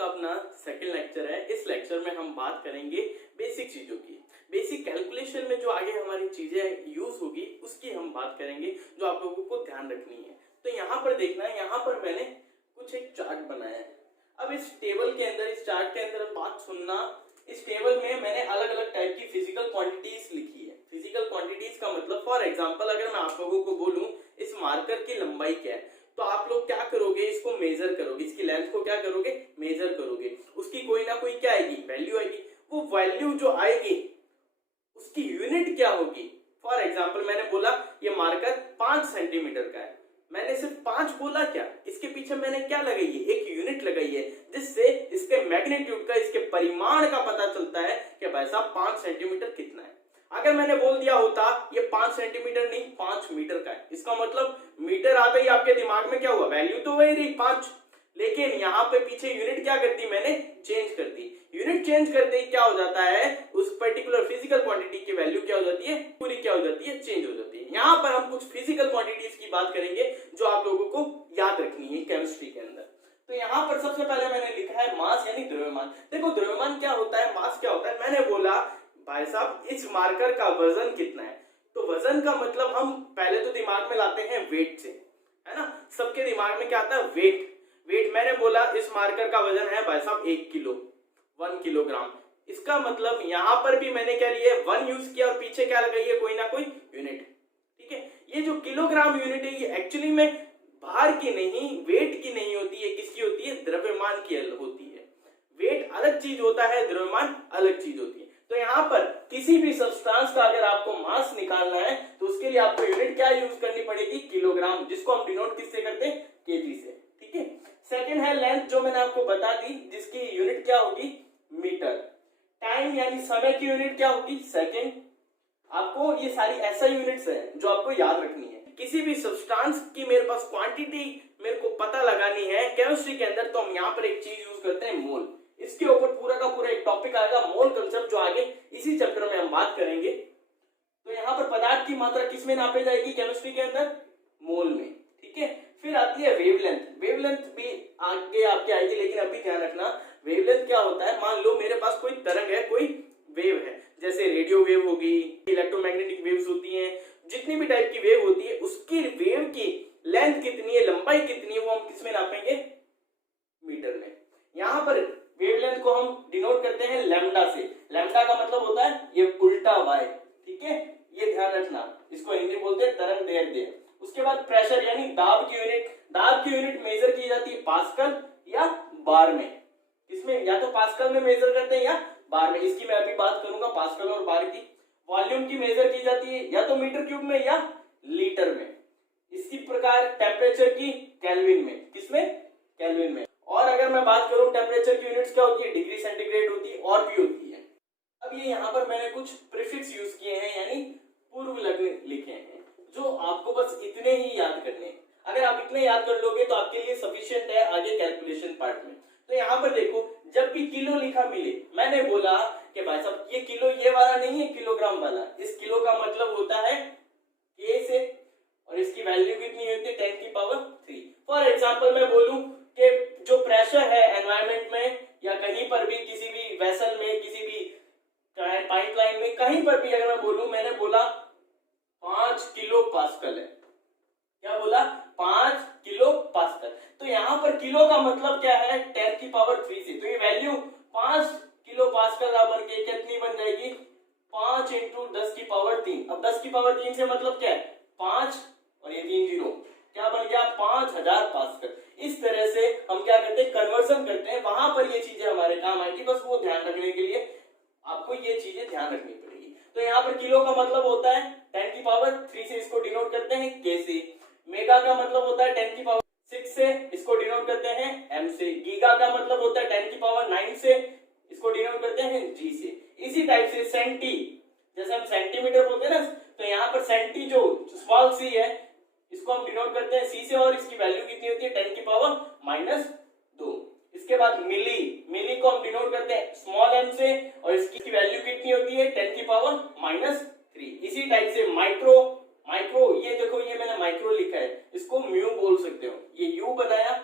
का अपना second lecture है। इस लेक्चर में हम बात करेंगे बेसिक चीजों की। बेसिक कैलकुलेशन में जो आगे हमारी चीजें यूज होगी उसकी हम बात करेंगे, जो आप लोगों को ध्यान रखनी है। तो यहाँ पर देखना है, यहाँ पर मैंने कुछ एक चार्ट बनाया है। अब इस टेबल के अंदर, इस चार्ट के अंदर बात सुनना, इस टेबल में मैंने अलग अलग टाइप की फिजिकल क्वांटिटीज लिखी है। फिजिकल क्वांटिटीज का मतलब, फॉर एग्जांपल अगर मैं आप लोगों को बोलूं इस मार्कर की लंबाई क्या है, तो आप लोग क्या करोगे, इसको मेजर करोगे, इसकी लेंथ को क्या करोगे, मेजर करोगे। उसकी कोई ना कोई क्या आएगी, वैल्यू आएगी। वो वैल्यू जो आएगी उसकी यूनिट क्या होगी। फॉर एग्जांपल मैंने बोला ये मार्कर 5 सेंटीमीटर का है, मैंने सिर्फ 5 बोला क्या, इसके पीछे मैंने क्या लगाई है, एक यूनिट लगाई है, जिससे इसके मैग्नीट्यूड का, इसके परिमाण का पता चलता है कि भाई साहब 5 सेंटीमीटर कितना है। अगर मैंने बोल दिया होता ये 5 सेंटीमीटर नहीं 5 मीटर का है, इसका मतलब मीटर आते ही आपके दिमाग में क्या हुआ, वैल्यू तो वही रही 5, लेकिन यहाँ पे पीछे यूनिट क्या कर दी मैंने, चेंज कर दी। यूनिट चेंज करते ही क्या हो जाता है, उस पर्टिकुलर फिजिकल क्वांटिटी की वैल्यू क्या हो जाती है, पूरी क्या हो जाती है, चेंज हो जाती है। यहाँ पर हम कुछ फिजिकल क्वांटिटीज की बात करेंगे जो आप लोगों को याद रखनी है केमिस्ट्री के अंदर। तो यहाँ पर सबसे पहले मैंने लिखा है मास यानी द्रव्यमान। देखो द्रव्यमान क्या होता है, मास क्या होता है। मैंने बोला भाई साहब इस मार्कर का वजन कितना है, तो वजन का मतलब हम पहले तो दिमाग में लाते हैं वेट से, है ना। सबके दिमाग में क्या आता है, वेट। वेट मैंने बोला इस मार्कर का वजन है भाई साहब 1 किलो, 1 किलोग्राम। इसका मतलब यहां पर भी मैंने क्या लिया, 1 यूज किया और पीछे क्या लगाई है, कोई ना कोई यूनिट। ठीक है, ये जो किलोग्राम यूनिट है ये एक्चुअली में भार की नहीं, वेट की नहीं होती है, किसकी होती है, द्रव्यमान की होती है। वेट अलग चीज होता है, द्रव्यमान अलग चीज होती है। तो यहाँ पर किसी भी सब्सटेंस का अगर आपको मास निकालना है तो उसके लिए आपको यूनिट क्या यूज करनी पड़ेगी, किलोग्राम, जिसको हम डिनोट किससे करते हैं, केजी से। ठीक है, सेकंड है लेंथ, जो मैंने आपको बता दी, जिसकी यूनिट क्या होगी, मीटर। टाइम यानी समय की यूनिट क्या होगी, सेकंड। आपको ये सारी ऐसा यूनिट्स है जो आपको याद रखनी है। किसी भी सब्सटेंस की मेरे पास क्वांटिटी मेरे को पता लगानी है केमिस्ट्री के अंदर, तो हम यहाँ पर एक चीज यूज करते हैं, मोल। इसके ऊपर पूरा का पूरा एक टॉपिक आएगा, मोल कंसेप्ट, जो आगे इसी चैप्टर में हम बात करेंगे। तो यहाँ पर पदार्थ की मात्रा किसमें नापी जाएगी केमिस्ट्री के अंदर, मोल में। ठीक है, फिर आती है वेवलेंथ। वेवलेंथ भी आगे आपके आएगी, लेकिन अभी ध्यान रखना वेवलेंथ क्या होता है। मान लो मेरे पास कोई तरंग है, कोई वेव है, जैसे रेडियो वेव होगी, इलेक्ट्रोमैग्नेटिक वेव्स होती हैं, जितनी भी टाइप की वेव होती है, उसकी वेव की लेंथ कितनी है, लंबाई कितनी है, वो हम किसमें नापेंगे, मीटर में। यहाँ पर वेवलेंथ को हम डिनोट करते हैं लैम्डा से। लैम्डा का मतलब होता है ये उल्टा वाई। ठीक है, ये ध्यान रखना, इसको हिंदी बोलते हैं तरंग दैर्ध्य। उसके बाद प्रेशर यानी दाब की यूनिट। दाब की यूनिट मेजर की जाती है पास्कल या बार में। इसमें या तो पास्कल में मेजर करते हैं या बार में, इसकी मैं अभी बात करूंगा पास्कल और बार की। वॉल्यूम की मेजर की जाती है या तो मीटर क्यूब में या लीटर में। इसी प्रकार टेम्परेचर की केल्विन में, किसमें, केल्विन में। और अगर मैं बात करूं टेम्परेचर की यूनिट्स क्या होती है, डिग्री सेंटीग्रेड होती है और भी होती है। अब ये यहाँ पर मैंने कुछ प्रीफिक्स यूज किए हैं, यानी पूर्व लिखे हैं, जो आपको बस इतने ही याद करने हैं। अगर आप इतने याद कर लोगे तो आपके लिए सफिशिएंट है आगे कैलकुलेशन पार्ट में। तो यहाँ पर देखो, जब भी किलो लिखा मिले, मैंने बोला कि भाई साहब ये किलो ये वाला नहीं है, किलोग्राम वाला। इस किलो का मतलब होता है के से, और इसकी वैल्यू कितनी होती है, 10 की पावर 3। फॉर एग्जाम्पल मैं बोलूं कि जो प्रेशर है एनवायरमेंट में या कहीं पर भी, किसी भी वेसल में, किसी भी पाइपलाइन में, कहीं पर भी अगर मैं बोलूं, मैंने बोला 5 किलो पास्कल है। क्या बोला, 5 किलो पास्कल। तो यहाँ पर किलो का मतलब क्या है, 10 की पावर 3 से। तो ये वैल्यू 5 किलो पास्कल बन के कितनी बन जाएगी, 5 इंटू 10 की पावर 3। अब 10 की पावर 3 से मतलब क्या है, 5 और ये 3 जीरो, क्या बन गया, 5000 पास्कल। इस तरह से हम क्या करते हैं, कन्वर्जन करते हैं। वहां पर ये चीजें हमारे काम आएंगी, बस वो ध्यान रखने के लिए आपको ये चीजें ध्यान रखनी पड़ेगी। तो यहाँ पर किलो का मतलब होता है 10 की पावर 3 से, इसको डिनोट करते हैं के से। मेगा का मतलब होता है 10 की पावर 6 से, इसको डिनोट करते हैं एम से। गीगा का मतलब होता है 10 की पावर 9 से, इसको डिनोट करते हैं जी से। इसी टाइप से सेंटी, जैसे हम सेंटीमीटर बोलते हैं ना, तो यहाँ पर सेंटी जो स्मॉल सी है, इसको हम डिनोट करते हैं सी से, और इसकी वैल्यू कितनी होती है, 10 की पावर -2। इसके बाद मिली, मिली को हम डिनोट करते हैं स्मॉल m से, और इसकी वैल्यू कितनी होती है, 10 की पावर -3। इसी टाइप से माइक्रो, माइक्रो ये देखो, ये मैंने माइक्रो लिखा है, इसको म्यू बोल सकते हो। ये यू बनाया,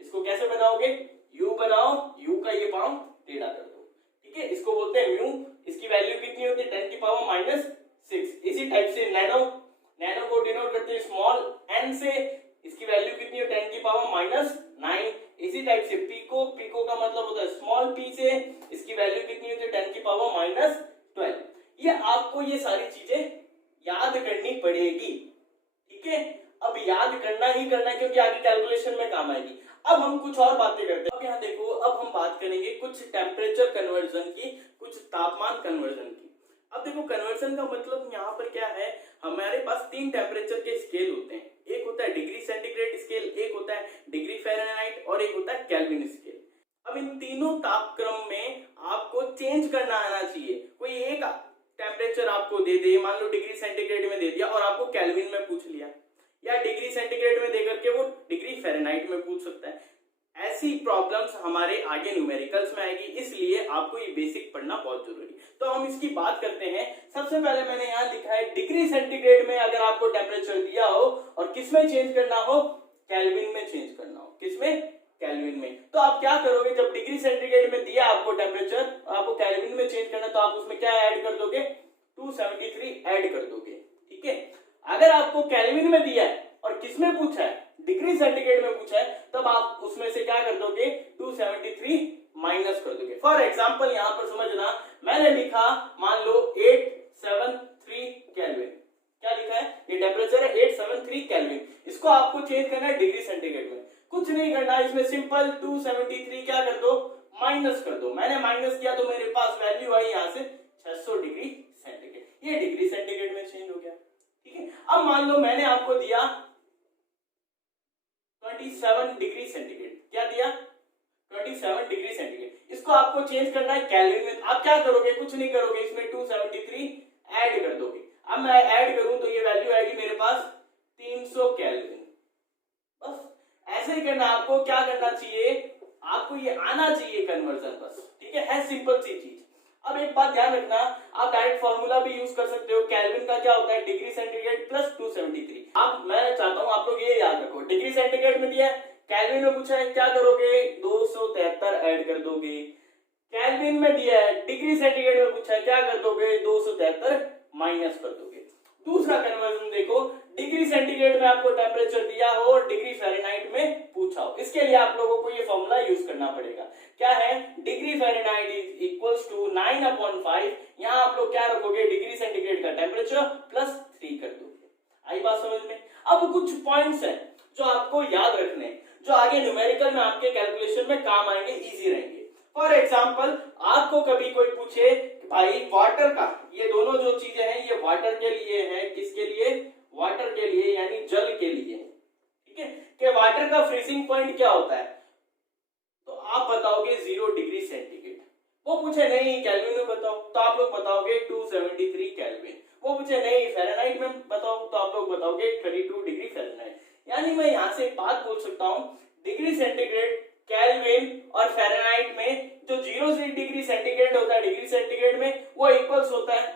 इसको कैसे बनाओगे, यू बनाओ, यू का ये पाँव टेढ़ा कर दो, ठीक है, इसको बोलते हैं म्यू। इसकी वैल्यू कितनी होती है 10 की पावर -6। इसी टाइप से नैनो, नैनो को डिनोट करते हैं स्मॉल n से, इसकी वैल्यू कितनी है 10 की पावर -9। इसी टाइप से पीको, पीको का मतलब होता है स्मॉल p से, इसकी वैल्यू कितनी होती है 10 की पावर -12। ये आपको ये सारी चीजें याद करनी पड़ेगी, ठीक है। अब याद करना ही करना है क्योंकि आगे कैलकुलेशन में काम आएगी। अब हम कुछ और बातें करते हैं। अब यहाँ देखो, अब हम बात करेंगे कुछ टेम्परेचर कन्वर्जन की, कुछ तापमान कन्वर्जन की। अब देखो कन्वर्जन का मतलब यहाँ पर क्या है, हमारे पास 3 टेम्परेचर के स्केल होते हैं। एक होता है डिग्री सेंटीग्रेड स्केल, एक होता है डिग्री फ़ारेनहाइट और एक होता है केल्विन स्केल। अब इन तीनों तापक्रम में आपको चेंज करना आना चाहिए। कोई एक टेम्परेचर आपको दे दे, मान लो डिग्री सेंटीग्रेड में दे दिया और आपको केल्विन में पूछ लिया, या डिग्री सेंटीग्रेड में देकर के वो डिग्री फ़ारेनहाइट में पूछ सकता है। ऐसी प्रॉब्लम्स हमारे आगे न्यूमेरिकल्स में आएगी, इसलिए आपको ये बेसिक पढ़ना बहुत जरूरी। तो हम इसकी बात करते हैं। सबसे पहले मैंने यहाँ लिखा है डिग्री सेंटीग्रेड में अगर आपको टेम्परेचर दिया हो और किसमें चेंज करना हो, केल्विन में चेंज करना हो। किसमें? केल्विन में। तो आप क्या करोगे, जब डिग्री सेंटीग्रेड में दिया आपको टेम्परेचर, आपको केल्विन में चेंज करना, तो आप उसमें क्या ऐड कर दोगे, 273 ऐड कर दोगे, ठीक है। अगर आपको केल्विन में दिया है और किसमें पूछा है, डिग्री सेंटीग्रेड में पूछा है, तब आप उसमें से क्या कर दोगे, 273 माइनस कर दोगे। फॉर एग्जांपल यहाँ पर समझना, मैंने लिखा मान लो 873 केल्विन। क्या लिखा है, ये टेम्परेचर है 873 केल्विन। इसको आपको चेंज करना है डिग्री सेंटीग्रेड में। कुछ नहीं करना, इसमें सिंपल 273 क्या कर दो, माइनस कर दो। मैंने माइनस किया तो मेरे पास वैल्यू आई यहाँ से 600 डिग्री सेंटीग्रेड। ये डिग्री सेंटीग्रेड में चेंज हो गया, ठीक है। अब मान लो मैंने आपको दिया 27 डिग्री सेंटीग्रेड। क्या दिया, 27 डिग्री सेंटीग्रेड। इसको आपको चेंज करना है केल्विन में। आप क्या करोगे, कुछ नहीं करोगे, इसमें 273 ऐड कर दोगे। अब मैं ऐड करूं तो ये वैल्यू आएगी मेरे पास 300 केल्विन। बस ऐसे ही करना, आपको क्या करना चाहिए, आपको ये आना चाहिए कन्वर्जन, बस, ठीक है सिंपल सी चीज। अब एक बात ध्यान रखना, आप डायरेक्ट फॉर्मूला भी यूज कर सकते हो। केल्विन का क्या होता है, डिग्री सेंटीग्रेड प्लस 273। अब मैं चाहता हूं आप लोग ये याद रखो, डिग्री सेंटीग्रेड में दिया है, केल्विन में पूछा है, क्या करोगे, 273 ऐड कर दोगे। केल्विन में दिया है, डिग्री सेंटीग्रेड में पूछा है, क्या कर दोगे, 273 माइनस कर दोगे। दूसरा कन्वर्जन देखो, डिग्री सेंटीग्रेड में आपको टेम्परेचर दिया हो और डिग्री फ़ारेनहाइट में पूछा हो, इसके लिए आप लोगों को ये फॉर्मूला यूज करना पड़ेगा। क्या है, degree Fahrenheit is equals to 9/5। यहाँ आप लोग क्या रखोगे, डिग्री सेंटीग्रेड का टेम्परेचर प्लस 3 कर दोगे। आई बात समझ में। अब कुछ पॉइंट्स हैं जो आपको याद रखने हैं, जो आगे न्यूमेरिकल में आपके कैलकुलेशन में काम आएंगे, इजी रहेंगे। फॉर एग्जाम्पल, आपको कभी कोई पूछे भाई वाटर का, ये दोनों जो चीजें हैं ये वाटर के लिए है, किसके लिए, वाटर के लिए, यानी जल के लिए, ठीक है, कि वाटर का फ्रीजिंग पॉइंट क्या होता है, तो आप बताओगे 0 डिग्री सेंटीग्रेड। वो पूछे नहीं केल्विन में बताओ, तो आप लोग बताओगे 273 केल्विन। वो पूछे नहीं फ़ारेनहाइट में बताओ, तो आप लोग बताओगे 32 डिग्री फ़ारेनहाइट। यानी मैं यहाँ से एक बात बोल सकता हूँ, डिग्री सेंटीग्रेड, केल्विन और फ़ारेनहाइट में जो 0 से डिग्री सेंटीग्रेड होता है डिग्री सेंटीग्रेड में, वो इक्वल्स होता है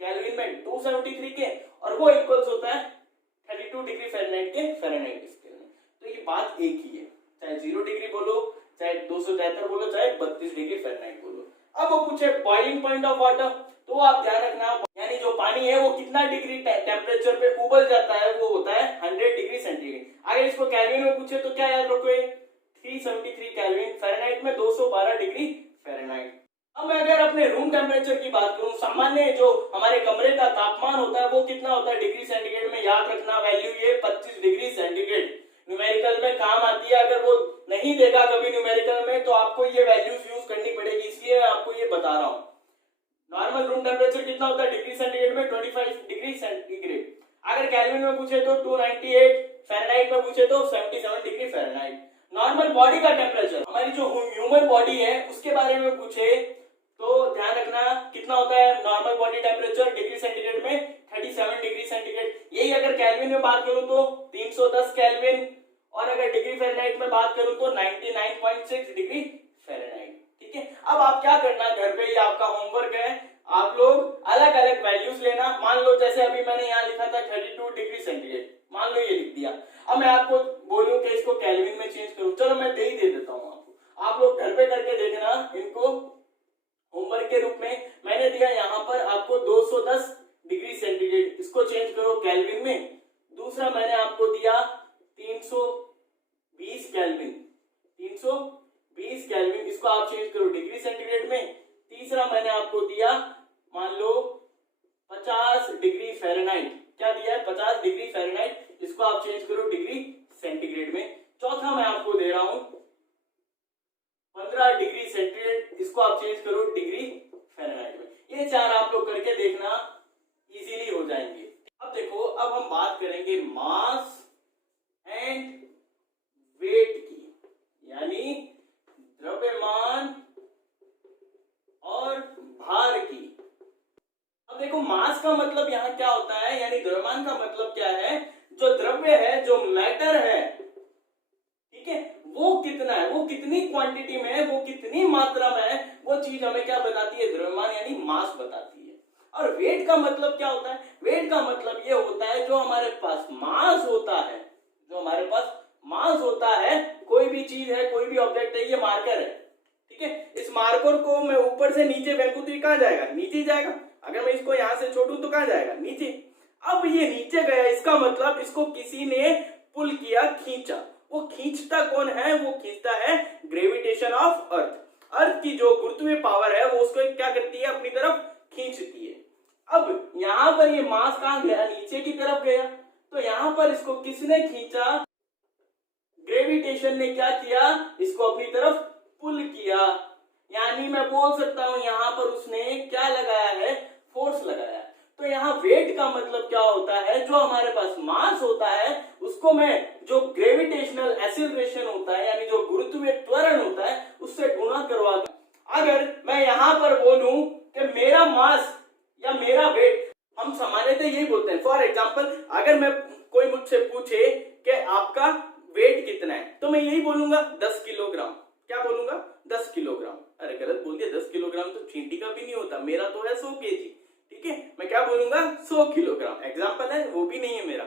केल्विन में 273 के, और वो इक्वल्स होता है 32 डिग्री फ़ारेनहाइट के फ़ारेनहाइट स्केल में। तो ये बात एक ही है, चाहे 0 डिग्री बोलो, चाहे 273 बोलो, चाहे 32 डिग्री फ़ारेनहाइट बोलो। अब वो पूछे बॉइलिंग पॉइंट ऑफ वाटर, तो आप ध्यान रखना, यानी जो पानी है वो कितना डिग्री टेम्परेचर पे उबल जाता है, वो होता है 100 डिग्री सेंटीग्रेड। अगर इसको केल्विन में पूछे तो क्या याद रखोगे, 373 केल्विन, फ़ारेनहाइट में 212 डिग्री फ़ारेनहाइट। अब मैं अगर अपने रूम टेम्परेचर की बात करूं, सामान्य जो हमारे कमरे का तापमान होता है वो कितना होता है डिग्री सेंटीग्रेड में, याद रखना वैल्यू ये 25 डिग्री सेंटीग्रेड। न्यूमेरिकल में काम आती है, अगर वो नहीं देगा कभी न्यूमेरिकल में तो आपको ये वैल्यूज यूज करनी पड़ेगी, इसलिए मैं आपको ये बता रहा हूँ। नॉर्मल रूम टेम्परेचर कितना होता है डिग्री सेंटीग्रेड में, 25 डिग्री सेंटीग्रेड। अगर केल्विन में पूछे तो 298, फ़ारेनहाइट में पूछे तो 77 डिग्री फ़ारेनहाइट। नॉर्मल बॉडी का टेम्परेचर, हमारी जो ह्यूमन बॉडी है उसके बारे में पूछे तो ध्यान रखना कितना होता है normal body temperature degree centigrade में, 37 डिग्री सेंटीग्रेड। यही अगर केल्विन में बात करूं तो 310 केल्विन, और अगर डिग्री फ़ारेनहाइट में बात करूं तो 99.6 डिग्री फ़ारेनहाइट, ठीक है। अब आप क्या करना, घर पे ही आपका होमवर्क है, आप लोग अलग अलग वैल्यूज लेना। मान लो जैसे अभी मैंने यहाँ लिखा था 32 डिग्री सेंटीग्रेड, मान लो ये लिख दिया। अब मैं आपको बोलूं कि इसको केल्विन में चेंज करूं, चलो मैं दे देता हूँ आपको, आप लोग पे करके देखना इनको। होमवर्क के रूप में मैंने दिया यहाँ पर आपको 210 डिग्री सेंटीग्रेड, इसको चेंज करो केल्विन में। दूसरा मैंने आपको दिया 320 केल्विन, 320 केल्विन, इसको आप चेंज करो डिग्री सेंटीग्रेड में। तीसरा मैंने आपको दिया मान लो 50 डिग्री फ़ारेनहाइट, क्या दिया है 50 डिग्री फ़ारेनहाइट, इसको आप चेंज करो डिग्री सेंटीग्रेड में। चौथा मैं आपको दे रहा हूं 15 डिग्री सेंटीग्रेड, इसको आप चेंज करो डिग्री फ़ारेनहाइट में। ये चार आप लोग करके देखना, इजीली हो जाएंगे। अब देखो, अब हम बात करेंगे मास एंड वेट की, यानी द्रव्यमान और भार की। अब देखो, मास का मतलब यहाँ क्या होता है, यानी द्रव्यमान का मतलब क्या है, जो द्रव्य है, जो मैटर है, ठीक है, वो कितना है, वो कितनी क्वांटिटी में है, वो कितनी मात्रा में है, वो चीज हमें क्या बताती है, द्रव्यमान यानी मास बताती है। और वेट का मतलब क्या होता है, वेट का मतलब ये होता है जो हमारे पास मास होता है, जो हमारे पास मास होता है, कोई भी चीज है, कोई भी ऑब्जेक्ट है, ये मार्कर है, ठीक है, इस मार्कर को मैं ऊपर से नीचे फेंकूं तो ये कहां जाएगा, नीचे जाएगा। अगर मैं इसको यहां से छोड़ूं तो कहां जाएगा, नीचे। अब ये नीचे गया, इसका मतलब इसको किसी ने पुल किया, खींचा। वो खींचता कौन है, वो खींचता है ग्रेविटेशन ऑफ अर्थ। अर्थ की जो गुरुत्वीय पावर है वो उसको क्या करती है, अपनी तरफ खींचती है। अब यहां पर ये मास कहां गया, नीचे की तरफ गया, तो यहां पर इसको किसने खींचा, ग्रेविटेशन ने क्या किया, इसको अपनी तरफ पुल किया। यानी मैं बोल सकता हूं यहां पर उसने क्या लगाया है, फोर्स लगाया। तो यहाँ वेट का मतलब क्या होता है, जो हमारे पास मास होता है उसको मैं जो ग्रेविटेशनल एक्सीलरेशन होता है, यानी जो गुरुत्वीय त्वरण होता है, उससे गुणा करवा दूं। अगर मैं यहां पर बोलूं कि मेरा मास या मेरा वेट, हम सामान्यतः यही बोलते हैं। फॉर एग्जाम्पल, अगर मैं कोई मुझसे पूछे कि आपका वेट कितना है, तो मैं यही बोलूंगा 10 किलोग्राम। क्या बोलूंगा, 10 किलोग्राम। अरे गलत बोल दिया, 10 किलोग्राम तो चींटी का भी नहीं होता, मेरा तो है 100 केजी, ठीक है। मैं क्या बोलूंगा, 100 किलोग्राम, एग्जाम्पल है, वो भी नहीं है मेरा,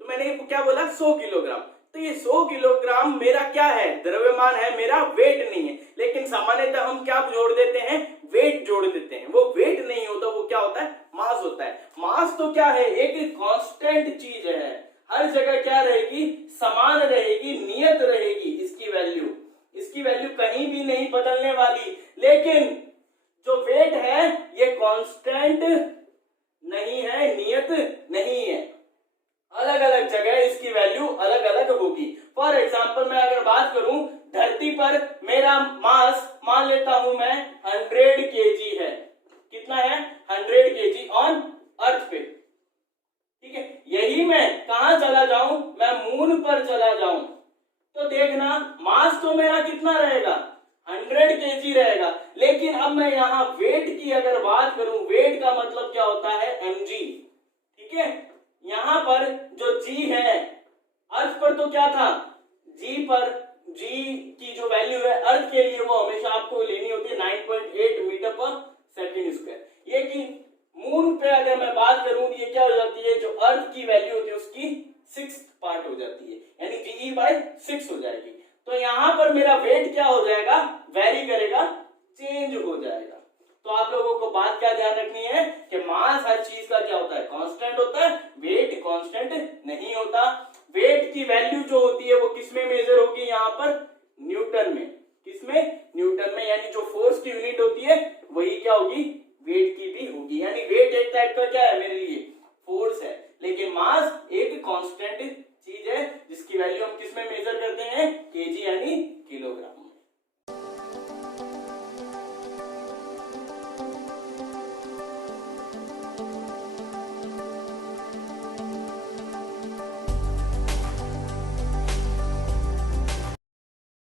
तो मैंने क्या बोला, 100 किलोग्राम। तो ये 100 किलोग्राम मेरा क्या है, द्रव्यमान है, मेरा वेट नहीं है। लेकिन सामान्यतः हम क्या जोड़ देते हैं, वेट जोड़ देते हैं। वो वेट नहीं होता, वो क्या होता है, मास होता है। मास तो क्या है, एक कांस्टेंट चीज है, हर जगह क्या रहेगी, समान रहेगी, नियत रहेगी। इसकी वैल्यू कहीं भी नहीं बदलने वाली। लेकिन जो वेट है ये कांस्टेंट नहीं है, नियत नहीं है, अलग अलग जगह इसकी वैल्यू अलग अलग होगी। फॉर एग्जाम्पल, मैं अगर बात करूं, धरती पर मेरा मास मान लेता हूं मैं 100 केजी है। कितना है, 100 केजी ऑन अर्थ पे, ठीक है। यही मैं कहां चला जाऊं, मैं मून पर चला जाऊं, तो देखना मास तो मेरा कितना रहेगा, 100 केजी रहेगा। लेकिन अब मैं यहाँ वेट की अगर बात करूं, वेट का मतलब क्या होता है, mg, ठीक है। यहां पर जो g है, अर्थ पर तो क्या था, g की जो वैल्यू है अर्थ के लिए, वो हमेशा आपको लेनी होती है 9.8 मीटर पर सेकेंड स्क्वायर। ये कि मून पे अगर मैं बात करूं, ये क्या हो जाती है, जो अर्थ की वैल्यू होती है उसकी 6th पार्ट हो जाती है, यानी GE/6 हो जाएगी। तो यहां पर मेरा वेट क्या हो जाएगा, वेरी करेगा, चेंज हो जाएगा। तो आप लोगों को बात क्या ध्यान